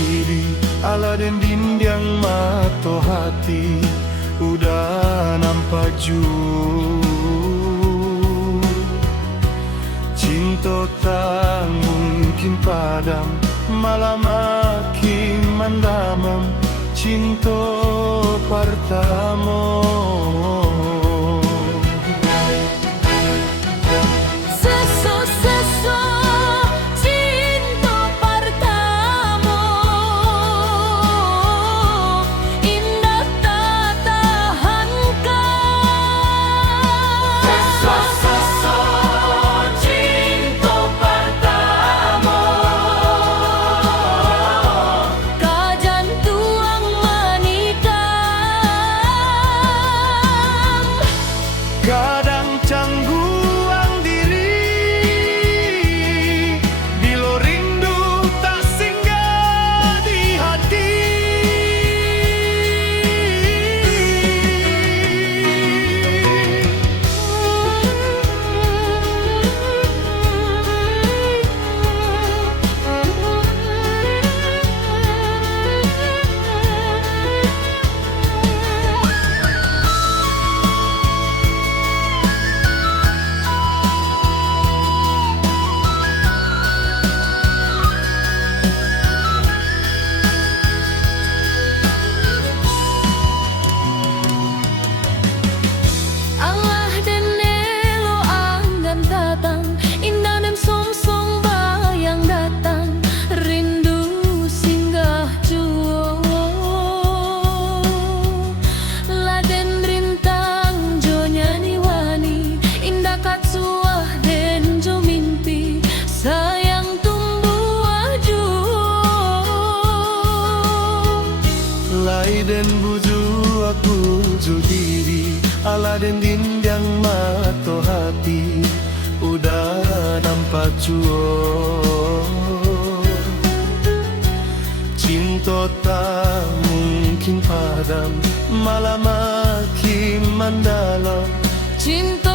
diri ala den dindang mato hati udah nampak jujur. Cinta tak mungkin padam, malah makin mendamam. Cinta pertama kadang cangguang diri bila rindu tak singgah di hati. Lai den buju aku ju diri ala den dindang mato hati udah nampak cuo. Cinta tak mungkin padam, malah makin mendalam. Cinta